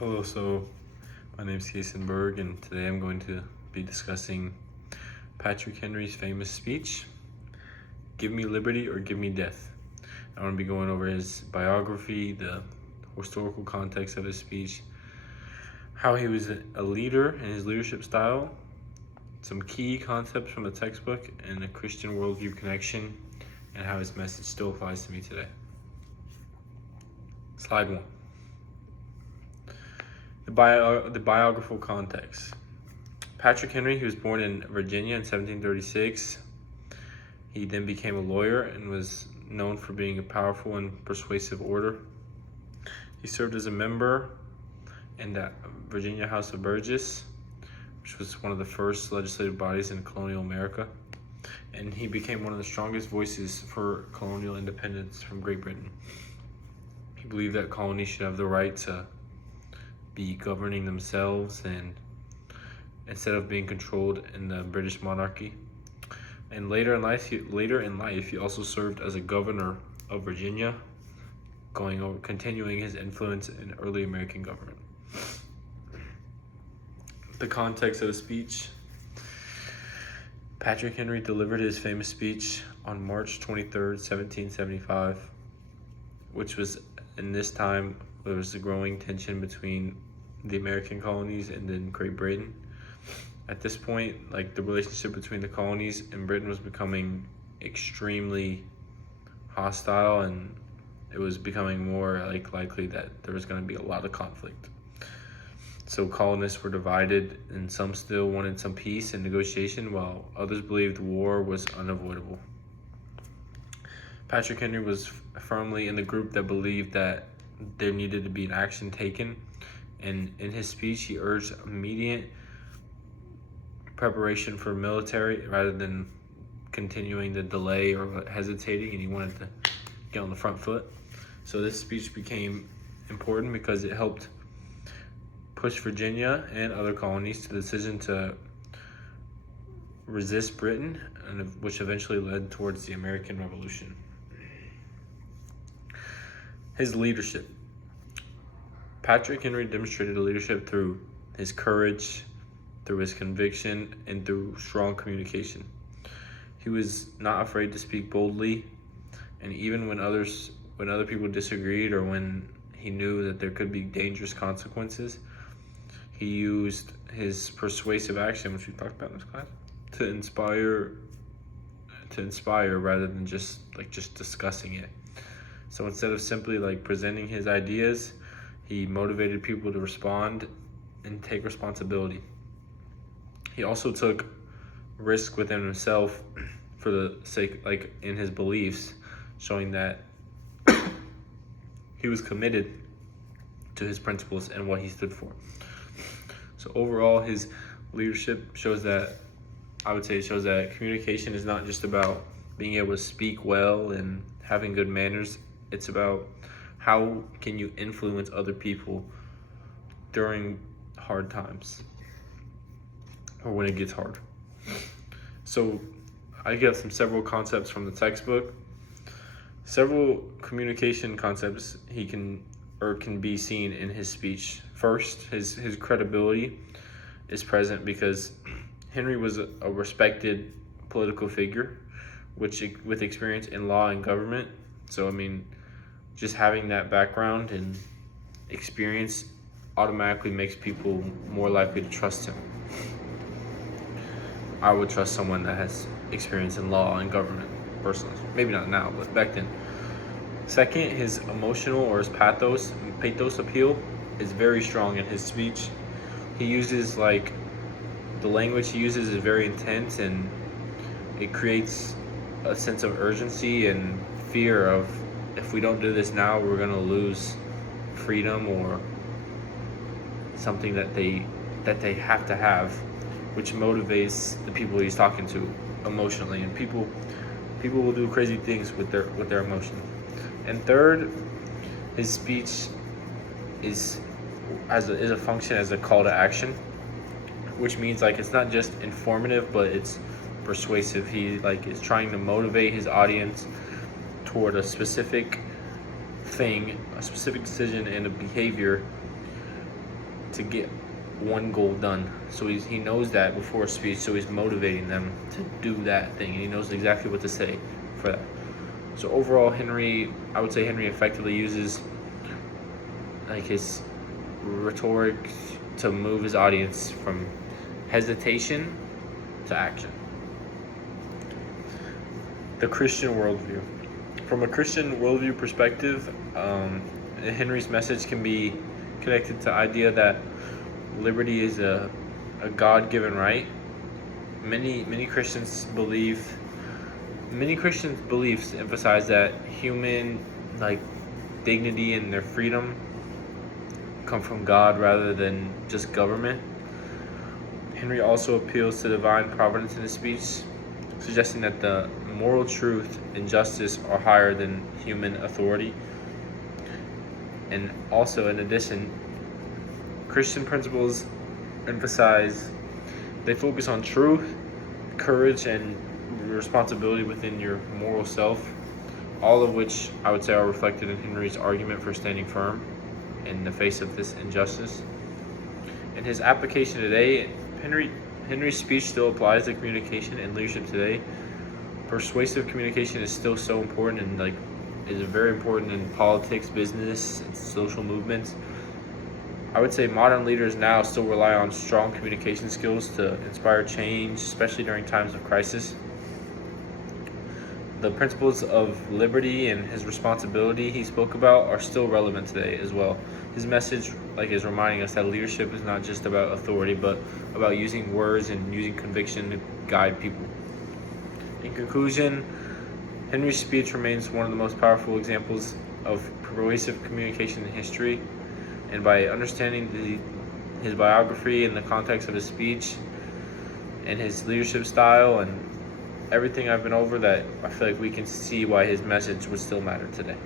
Hello, so my name is Jason Berg, and today I'm going to be discussing Patrick Henry's famous speech, "Give me liberty or give me death." I want to be going over his biography, the historical context of his speech, how he was a leader and his leadership style, some key concepts from the textbook, and a Christian worldview connection, and how his message still applies to me today. Slide 1. The biographical context. Patrick Henry, he was born in Virginia in 1736. He then became a lawyer and was known for being a powerful and persuasive orator. He served as a member in the Virginia House of Burgess, which was one of the first legislative bodies in colonial America. And he became one of the strongest voices for colonial independence from Great Britain. He believed that colonies should have the right to be governing themselves and instead of being controlled in the British monarchy. And later in life, he also served as a governor of Virginia, continuing his influence in early American government. The context of the speech. Patrick Henry delivered his famous speech on March 23rd, 1775, which was in this time there was a growing tension between the American colonies and then Great Britain. At this point, the relationship between the colonies and Britain was becoming extremely hostile, and it was becoming more likely that there was going to be a lot of conflict. So colonists were divided, and some still wanted some peace and negotiation, while others believed war was unavoidable. Patrick Henry was firmly in the group that believed that there needed to be an action taken, and in his speech he urged immediate preparation for military rather than continuing to delay or hesitating, and he wanted to get on the front foot. So this speech became important because it helped push Virginia and other colonies to the decision to resist Britain, and which eventually led towards the American Revolution. His leadership. Patrick Henry demonstrated leadership through his courage, through his conviction, and through strong communication. He was not afraid to speak boldly, and even when other people disagreed or when he knew that there could be dangerous consequences, he used his persuasive action, which we talked about in this class, to inspire rather than just discussing it. So instead of simply presenting his ideas, he motivated people to respond and take responsibility. He also took risk within himself for the sake, in his beliefs, showing that he was committed to his principles and what he stood for. So overall, his leadership shows that communication is not just about being able to speak well and having good manners. It's about how can you influence other people during hard times or when it gets hard. So I got several concepts from the textbook. Several communication concepts can be seen in his speech. First, his credibility is present because Henry was a respected political figure, with experience in law and government. So just having that background and experience automatically makes people more likely to trust him. I would trust someone that has experience in law and government personally. Maybe not now, but back then. Second, his emotional or his pathos appeal is very strong in his speech. He uses the language he uses is very intense, and it creates a sense of urgency and fear of, if we don't do this now, we're going to lose freedom or something that they have to have, which motivates the people he's talking to emotionally. And people will do crazy things with their emotion. And third, his speech is a function as a call to action, which means it's not just informative, but it's persuasive. He is trying to motivate his audience toward a specific thing, a specific decision and a behavior to get one goal done. So he knows that before a speech, so he's motivating them to do that thing, and he knows exactly what to say for that. So overall, I would say Henry effectively uses like his rhetoric to move his audience from hesitation to action. The Christian worldview. From a Christian worldview perspective, Henry's message can be connected to the idea that liberty is a God-given right. Many Christians beliefs emphasize that human dignity and their freedom come from God rather than just government. Henry also appeals to divine providence in his speech, suggesting that the moral truth and justice are higher than human authority. And also, in addition, Christian principles they focus on truth, courage, and responsibility within your moral self, all of which I would say are reflected in Henry's argument for standing firm in the face of this injustice. In his application today, Henry's speech still applies to communication and leadership today. Persuasive communication is still so important and is very important in politics, business, and social movements. I would say modern leaders now still rely on strong communication skills to inspire change, especially during times of crisis. The principles of liberty and his responsibility he spoke about are still relevant today as well. His message is reminding us that leadership is not just about authority, but about using words and using conviction to guide people. In conclusion, Henry's speech remains one of the most powerful examples of persuasive communication in history, and by understanding his biography and the context of his speech and his leadership style and everything I've been over, that I feel like we can see why his message would still matter today.